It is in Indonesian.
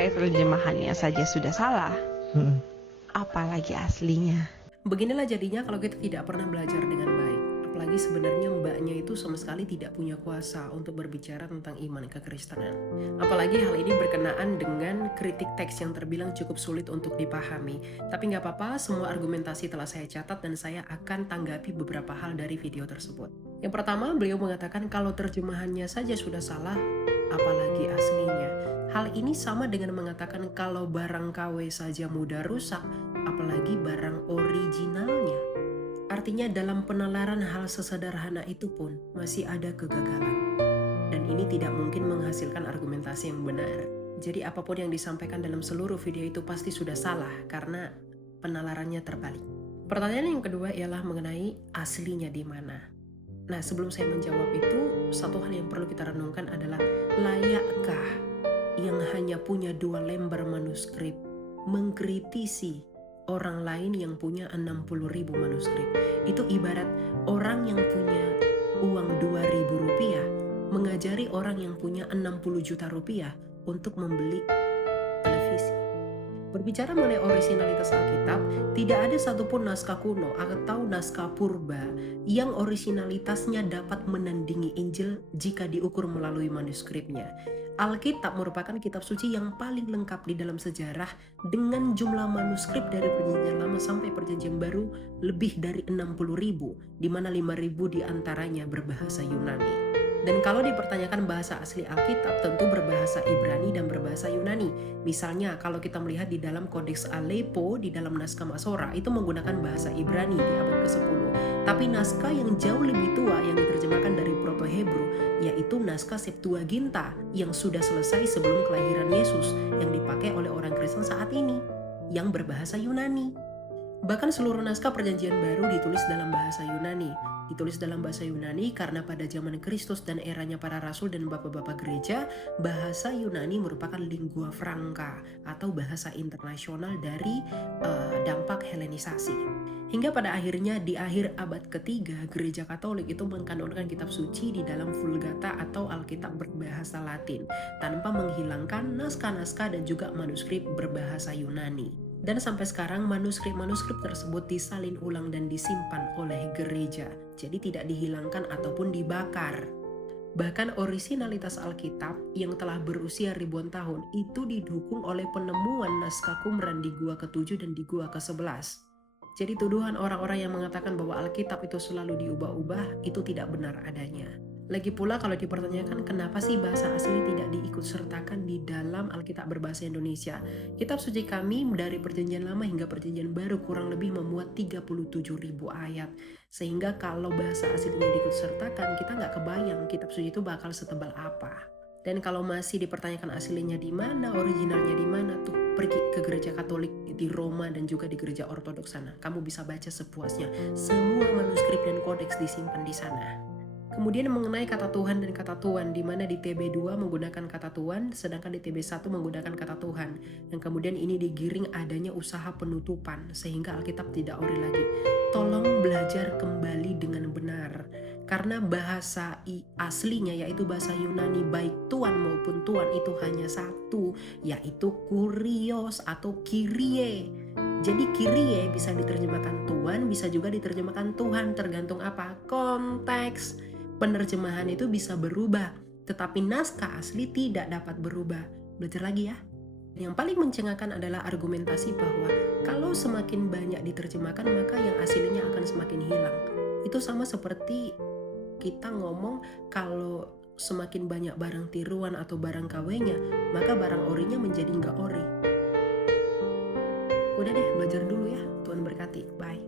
sampai terjemahannya saja sudah salah, apalagi aslinya. Beginilah jadinya kalau kita tidak pernah belajar dengan baik. Apalagi sebenarnya mbaknya itu sama sekali tidak punya kuasa untuk berbicara tentang iman kekristenan. Apalagi hal ini berkenaan dengan kritik teks yang terbilang cukup sulit untuk dipahami. Tapi nggak apa-apa, semua argumentasi telah saya catat dan saya akan tanggapi beberapa hal dari video tersebut. Yang pertama, beliau mengatakan kalau terjemahannya saja sudah salah, apalagi aslinya. Hal ini sama dengan mengatakan kalau barang KW saja mudah rusak, apalagi barang originalnya. Artinya dalam penalaran hal sesederhana itu pun masih ada kegagalan. Dan ini tidak mungkin menghasilkan argumentasi yang benar. Jadi apapun yang disampaikan dalam seluruh video itu pasti sudah salah karena penalarannya terbalik. Pertanyaan yang kedua ialah mengenai aslinya di mana. Nah, sebelum saya menjawab itu, satu hal yang perlu kita renungkan adalah layakkah yang hanya punya 2 lembar manuskrip mengkritisi orang lain yang punya 60.000 manuskrip? Itu ibarat orang yang punya uang 2.000 rupiah mengajari orang yang punya 60 juta rupiah untuk membeli televisi. Berbicara mengenai orisinalitas Alkitab, tidak ada satupun naskah kuno atau naskah purba yang orisinalitasnya dapat menandingi Injil jika diukur melalui manuskripnya. Alkitab merupakan kitab suci yang paling lengkap di dalam sejarah dengan jumlah manuskrip dari Perjanjian Lama sampai Perjanjian Baru lebih dari 60.000, di mana 5.000 diantaranya berbahasa Yunani. Dan kalau dipertanyakan bahasa asli Alkitab, tentu berbahasa Ibrani dan berbahasa Yunani. Misalnya kalau kita melihat di dalam Kodeks Aleppo, di dalam naskah Masora, itu menggunakan bahasa Ibrani di abad ke-10. Tapi naskah yang jauh lebih tua yang diterjemahkan dari Proto-Hebrew, yaitu naskah Septuaginta yang sudah selesai sebelum kelahiran Yesus, yang dipakai oleh orang Kristen saat ini, yang berbahasa Yunani. Bahkan seluruh naskah Perjanjian Baru ditulis dalam bahasa Yunani. Ditulis dalam bahasa Yunani karena pada zaman Kristus dan eranya para rasul dan bapak-bapak gereja, bahasa Yunani merupakan lingua franca atau bahasa internasional dari dampak Helenisasi. Hingga pada akhirnya di akhir abad ketiga, gereja Katolik itu mengkanonkan kitab suci di dalam Vulgata atau Alkitab berbahasa Latin, tanpa menghilangkan naskah-naskah dan juga manuskrip berbahasa Yunani. Dan sampai sekarang manuskrip-manuskrip tersebut disalin ulang dan disimpan oleh gereja, jadi tidak dihilangkan ataupun dibakar. Bahkan orisinalitas Alkitab yang telah berusia ribuan tahun itu didukung oleh penemuan naskah Qumran di Gua ke-7 dan di Gua ke-11. Jadi tuduhan orang-orang yang mengatakan bahwa Alkitab itu selalu diubah-ubah itu tidak benar adanya. Lagi pula kalau dipertanyakan kenapa sih bahasa asli tidak diikutsertakan di dalam Alkitab berbahasa Indonesia. Kitab suci kami dari Perjanjian Lama hingga Perjanjian Baru kurang lebih memuat 37.000 ayat. Sehingga kalau bahasa aslinya diikutsertakan, kita nggak kebayang kitab suci itu bakal setebal apa. Dan kalau masih dipertanyakan aslinya di mana, originalnya di mana, tuh pergi ke gereja Katolik di Roma dan juga di gereja Ortodoks sana. Kamu bisa baca sepuasnya. Semua manuskrip dan kodeks disimpan di sana. Kemudian mengenai kata Tuhan dan kata Tuhan, di mana di TB2 menggunakan kata Tuhan, sedangkan di TB1 menggunakan kata Tuhan. Dan kemudian ini digiring adanya usaha penutupan, sehingga Alkitab tidak ori lagi. Tolong belajar kembali dengan benar. Karena bahasa aslinya yaitu bahasa Yunani, baik Tuhan maupun Tuhan itu hanya satu, yaitu kurios atau Kyrie. Jadi Kyrie bisa diterjemahkan Tuhan, bisa juga diterjemahkan Tuhan, tergantung apa? Konteks. Penerjemahan itu bisa berubah, tetapi naskah asli tidak dapat berubah. Belajar lagi ya. Yang paling mencengangkan adalah argumentasi bahwa kalau semakin banyak diterjemahkan maka yang aslinya akan semakin hilang. Itu sama seperti kita ngomong kalau semakin banyak barang tiruan atau barang KW-nya, maka barang orinya menjadi nggak ori. Udah deh, belajar dulu ya. Tuhan berkati. Bye.